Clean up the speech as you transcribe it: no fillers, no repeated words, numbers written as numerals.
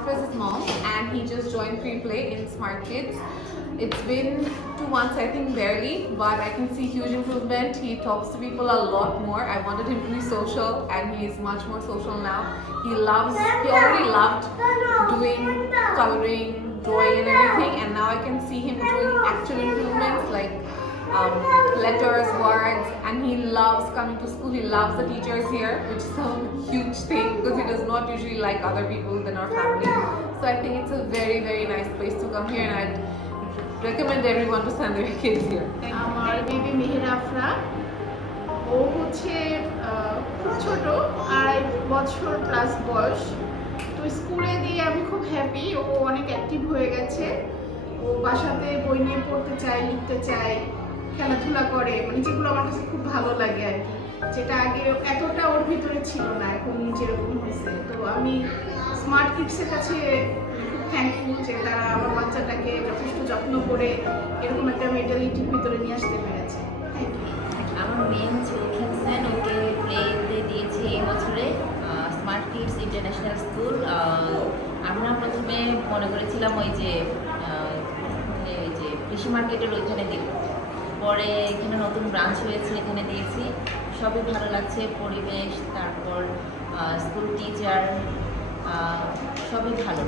Afra's his mom, and he just joined pre-play in Smart Kids. It's been 2 months, I think, barely, but I can see huge improvement. He talks to people a lot more. I wanted him to be social, and he's much more social now. He already loved doing coloring, drawing, and everything, and now I can see him doing actual improvements like letters, words, and he loves coming to school. He loves the teachers here, which is a huge thing because he does not usually like other people than our family. So I think it's a very, very nice place to come here, and I'd recommend everyone to send their kids here. আমার baby Meher Afra, ও হচ্ছে খুব ছোট, 2.5 বছর plus বয়স। তো স্কুলে দিয়ে আমি খুব হ্যাপি, ও অনেক অ্যাক্টিভ হয়ে গেছে। ও বাসাতে বই নিয়ে পড়তে চায়, লিখতে চায়, খেলাধুলা করে, মানে যেগুলো আমার কাছে খুব ভালো লাগে আর কি, যেটা আগে এতটা ওর ভিতরে ছিল না, এখন যেরকম হয়েছে। তো আমি স্মার্ট কিডসের কাছে খুব থ্যাঙ্কফুল যে তারা আমার বাচ্চাটাকে যথেষ্ট যত্ন করে এরকম একটা মেন্টালিটির ভিতরে নিয়ে আসতে পেরেছে। Thank you. আমার মেয়ে হচ্ছে ওখিনসেন, ওকে প্লেতে দিয়েছি এই বছরে স্মার্ট কিডস ইন্টারন্যাশনাল স্কুল। আমরা প্রথমে মনে করেছিলাম ওই যে কৃষি মার্কেটের ওইখানে দিব, পরে এখানে নতুন ব্রাঞ্চ হয়েছে, এখানে দিয়েছি। সবই ভালো লাগছে, পরিবেশ, তারপর স্কুল টিচার, সবই ভালো।